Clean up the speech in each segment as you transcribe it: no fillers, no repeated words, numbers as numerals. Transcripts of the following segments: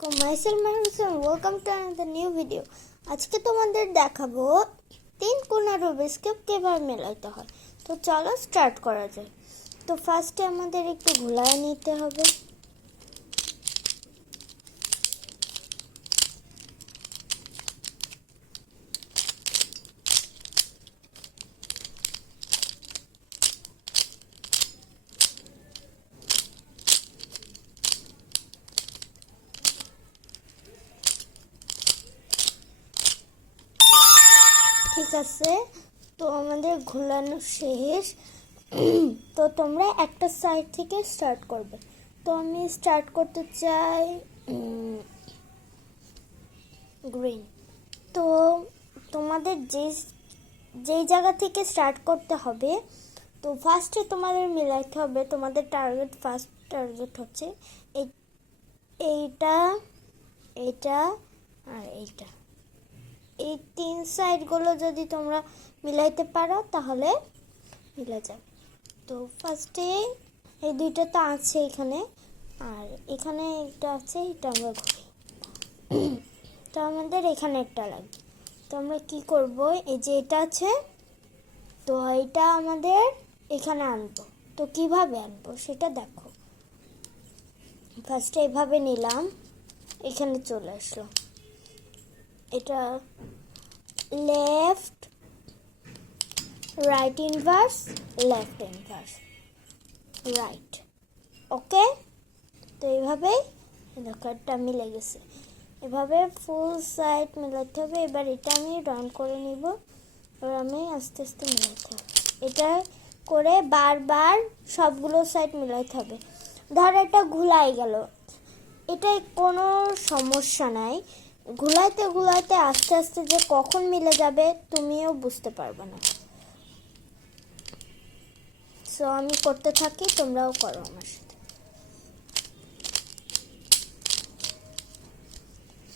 myself Mahrooz, welcome to another new video. আজকে তোমাদের দেখাবো তিন কোণা রুবিক্স কিউব কিভাবে মেলাতে হয়। তো চলো স্টার্ট করা যায়। তো ফার্স্টে আমাদের একটু ঘোলায় নিতে হবে। ঠিক আছে, তো আমাদের ঘোলানো শেষ। তো তোমরা একটা সাইড থেকে স্টার্ট করবে। তো আমি স্টার্ট করতে চাই গ্রিন। তো তোমাদের যেই জায়গা থেকে স্টার্ট করতে হবে, তো ফার্স্টে তোমাদের মিলাইতে হবে। তোমাদের ফার্স্ট টার্গেট হচ্ছে এইটা এইটা আর এইটা। এই তিন সাইডগুলো যদি তোমরা মিলাইতে পারো তাহলে মিলে যাবে। তো ফার্স্টে এই দুইটা তো আছে এখানে, আর এখানে একটা আছে, এটা আমরা ঘুরি। তো আমাদের এখানে একটা লাগবে। তো আমরা কি করব, এই যে এটা আছে, তো এটা আমাদের এখানে আনবো। তো কিভাবে আনবো সেটা দেখো। ফার্স্টে এভাবে নিলাম, এখানে চলে আসলো। এটা left right inverse, left inverse, right. Okay, তো এইভাবেই দেখো একটা মিলে গেছে। এভাবে ফুল সাইড মেলাতে হবে। এবার এটা আমি রাউন্ড করে নিব। এবার আমি আস্তে আস্তে মেলাতে হবে। এটা করে বারবার সবগুলো সাইড মেলাতে হবে। ধরো এটা ঘুলাই গেল, এটাই কোনো সমস্যা নাই। ঘুলাইতে ঘুলাইতে আস্তে আস্তে যে কখন মিলে যাবে তুমিও বুঝতে পারবে না। সো আমি করতে থাকি, তোমরাও করো আমার সাথে।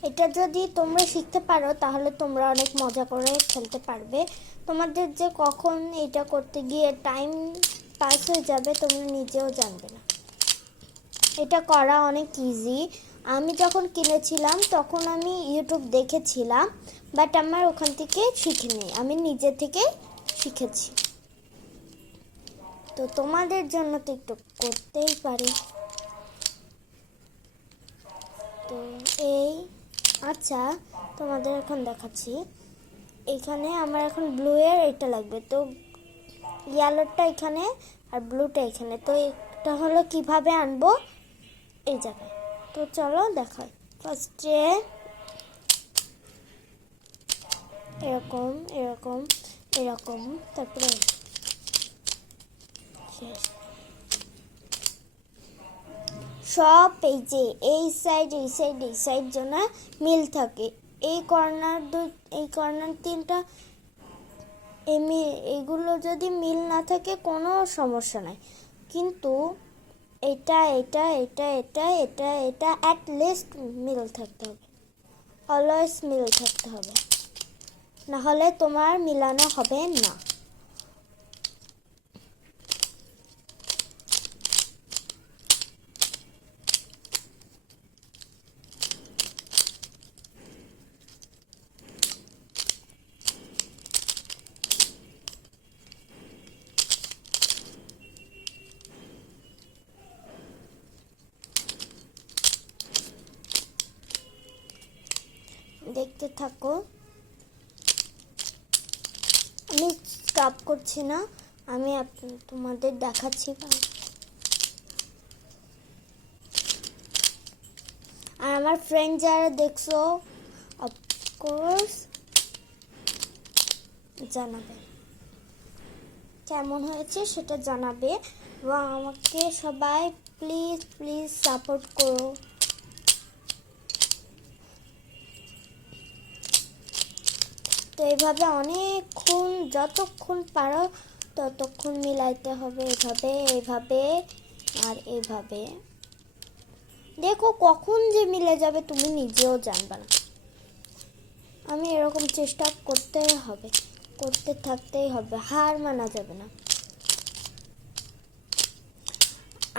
এটা যদি তোমরা শিখতে পারো তাহলে তোমরা অনেক মজা করে খেলতে পারবে। তোমাদের যে কখন এটা করতে গিয়ে টাইম পাস হয়ে যাবে তোমরা নিজেও জানবে না। এটা করা অনেক ইজি। আমি যখন কিনেছিলাম তখন আমি ইউটিউব দেখেছিলাম, বাট আমার ওখান থেকে শিখিনি, আমি নিজে থেকে শিখেছি। তো তোমাদের জন্য তো একটু করতেই পারি। তো এই আচ্ছা, তোমাদের এখন দেখাচ্ছি। এখানে আমার এখন ব্লু এর এটা লাগবে। তো ইয়েলোটা এখানে আর ব্লুটা এখানে। তো এটা হলো কিভাবে আনবো এই জায়গায়। তো চলো দেখাই। ফার্স্টে এরকম এরকম এরকম, তারপরে শেষ। সব এই যে এই সাইড এই সাইড এই সাইড যেন মিল থাকে। এই কর্নার তিনটা এগুলো যদি মিল না থাকে কোনো সমস্যা নাই, কিন্তু এটা এটা এটা এটা এটা এটা অ্যাট লিস্ট মিল থাকতে হবে। অলওয়েজ মিল থাকতে হবে, না হলে তোমার মিলানো হবে না। দেখতে থাকো, আমি স্টপ করছি না, আমি তোমাদের দেখাচ্ছি। আর আমার ফ্রেন্ড যারা দেখছো অফকোর্স জানাবে কেমন হয়েছে, সেটা জানাবে। এবং আমাকে সবাই প্লিজ প্লিজ সাপোর্ট করো। তো এইভাবে অনেকক্ষণ, যতক্ষণ পারো ততক্ষণ মিলাইতে হবে। এভাবে এইভাবে আর এইভাবে। দেখো কখন যে মিলে যাবে তুমি নিজেও জানবে না। আমি এরকম চেষ্টা করতে হবে, করতে থাকতেই হবে, হার মানা যাবে না।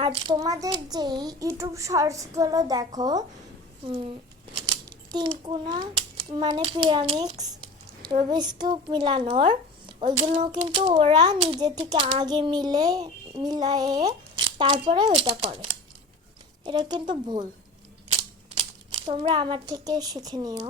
আর তোমাদের যেই ইউটিউব শর্টসগুলো দেখো, তিনকোনা মানে পিরামিডস রুবিক্স কিউব মিলানোর, ওইগুলো কিন্তু ওরা নিজে থেকে আগে মিলায়ে তারপরে ওইটা করে। এটা কিন্তু ভুল, তোমরা আমার থেকে শিখে নিও।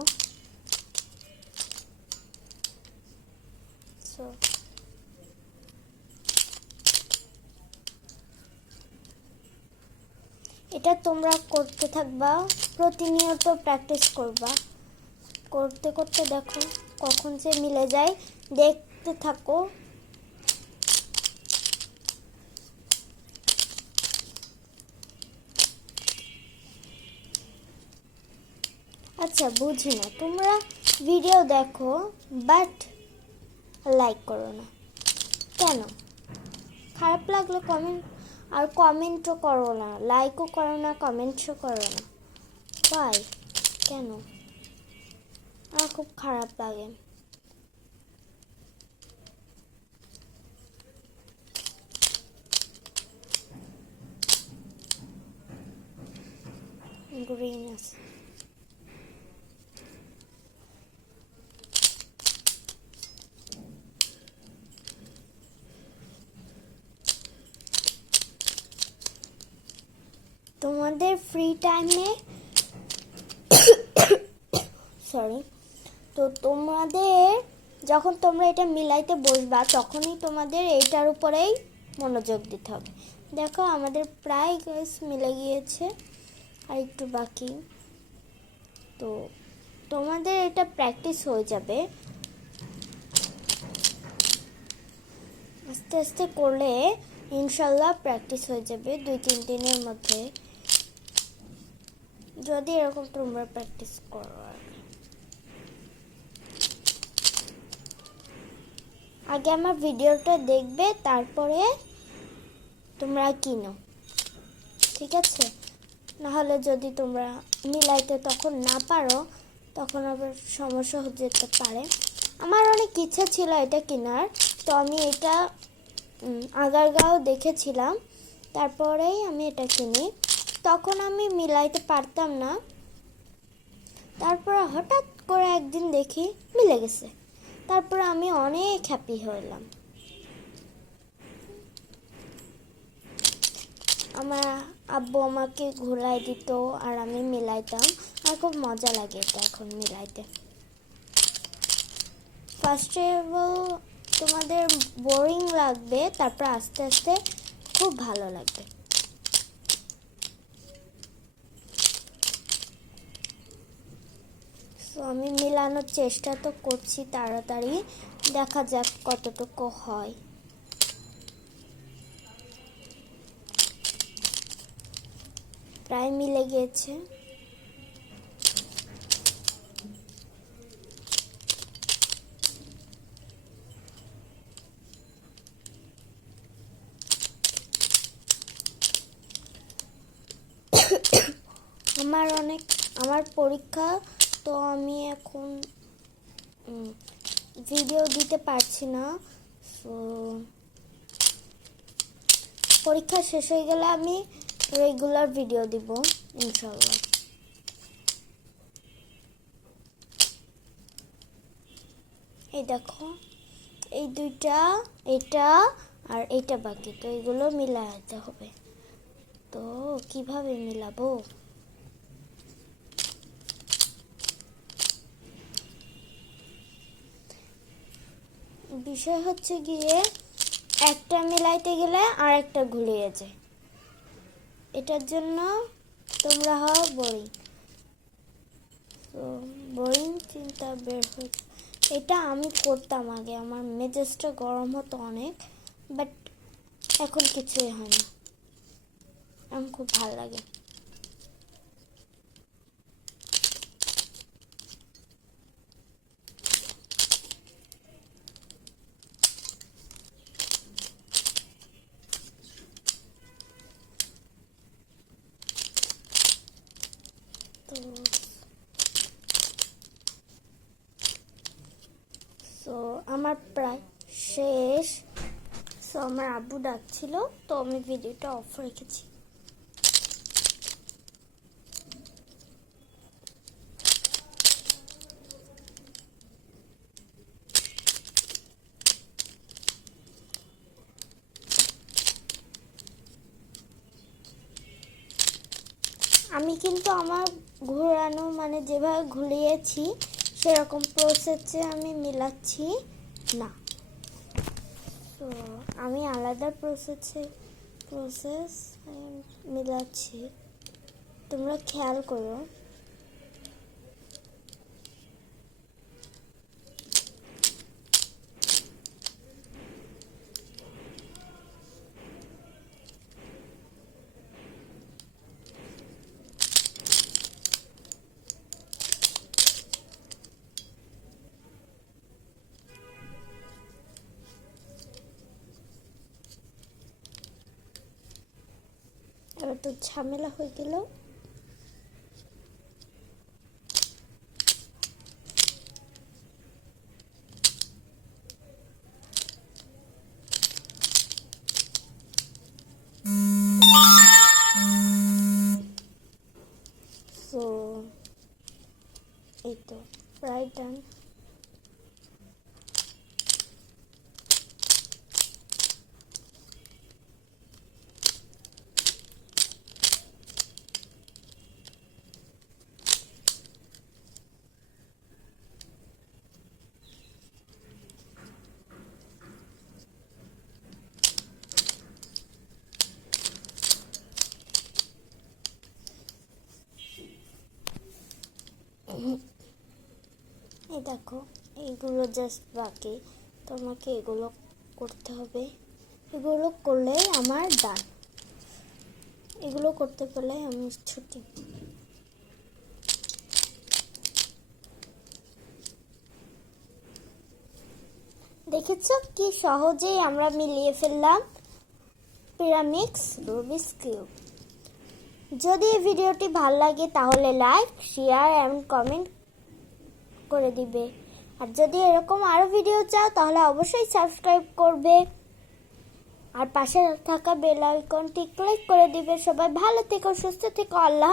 এটা তোমরা করতে থাকবা, প্রতিনিয়ত প্র্যাকটিস করবা, করতে করতে দেখো কখন যে মিলে যায়, দেখতে থাকো। আচ্ছা বুঝি না, তোমরা ভিডিও দেখো বাট লাইক করো না কেন? খারাপ লাগলে কমেন্টও করো না, লাইকও করো না, কমেন্টসও করো না। ভাই কেন? আমার খুব খারাপ লাগে। গ্রিন আছে। তোমাদের ফ্রি টাইমে তো তোমাদের যখন তোমরা এটা মিলাইতে বসবা তখনই তোমাদের এইটার উপরেই মনোযোগ দিতে হবে। দেখো আমাদের প্রায় গাছ মিলে গিয়েছে, আর একটু বাকি। তো তোমাদের এটা প্র্যাকটিস হয়ে যাবে, আস্তে আস্তে করলে ইনশাল্লাহ প্র্যাকটিস হয়ে যাবে 2-3 দিনের মধ্যে, যদি এরকম তোমরা প্র্যাকটিস করো। আগে আমার ভিডিওটা দেখবে, তারপরে তোমরা কিনো, ঠিক আছে? নাহলে যদি তোমরা মিলাইতে তখন না পারো তখন আবার সমস্যা হয়ে যেতে পারে। আমার অনেক ইচ্ছা ছিল এটা কেনার, তো আমি এটা আগারগাঁও দেখেছিলাম, তারপরেই আমি এটা কিনি। তখন আমি মিলাইতে পারতাম না, তারপরে হঠাৎ করে একদিন দেখি মিলে গেছে, তারপরে আমি অনেক হ্যাপি হলাম। আমার আব্বু আমাকে ঘোরাই দিত আর আমি মিলাইতাম, আর খুব মজা লাগে এটা এখন মিলাইতে। ফার্স্টে তোমাদের বোরিং লাগবে, তারপর আস্তে আস্তে খুব ভালো লাগবে। তো আমি মিলানোর চেষ্টা তো করছি তাড়াতাড়ি, দেখা যাক কতটুকু হয়। প্রায় মিলে গিয়েছে। আমার পরীক্ষা, তো আমি এখন ভিডিও দিতে পারছি না। তো পরীক্ষা শেষ হয়ে গেলে আমি রেগুলার ভিডিও দিব ইনশাআল্লাহ। এই দেখো এই দুইটা, এটা আর এইটা বাকি, তো এগুলো মিলাতে হবে। তো কিভাবে মিলাবো? বিষয় হচ্ছে গিয়ে একটা মিলাইতে গেলে আর একটা ঘুরিয়ে যায়, এটার জন্য তোমরা হও বোরিং। তো বোরিং চিন্তা বের হয়েছে। এটা আমি করতাম আগে, আমার মেজাজটা গরম হতো অনেক, বাট এখন কিছুই হয় না, আমার খুব ভালো লাগে। তো আমার প্রায় শেষ। সো আমার আব্বু ডাকছিল, তো আমি ভিডিওটা অফ রেখেছি। আমি কিন্তু আমার ঘোরানো মানে যেভাবে ঘুরিয়েছি সেরকম প্রসেসে আমি মিলাচ্ছি না। তো আমি আলাদা প্রসেস মিলাচ্ছি, তোমরা খেয়াল করো। এবার তো ঝামেলা হয়ে গেল। তো এই তো প্রায় ডান। এই দেখো, এইগুলো জাস্ট বাকি, তোমাকে এগুলো করতে হবে। এগুলো করলে আমার ডান, এগুলো করতে পারলে আমি ছুটি। দেখেছো কি সহজেই আমরা মিলিয়ে ফেললাম পিরামিডস রুবিক্স কিউব। যদি এই ভিডিওটি ভালো লাগে তাহলে লাইক, শেয়ার এন্ড কমেন্ট করে দিবে। আর যদি এরকম আরো ভিডিও চাও তাহলে অবশ্যই সাবস্ক্রাইব করবে আর পাশে থাকা বেল আইকনটি ক্লিক করে দিবে। সবাই ভালো থেকো, সুস্থ থেকো, আল্লাহ।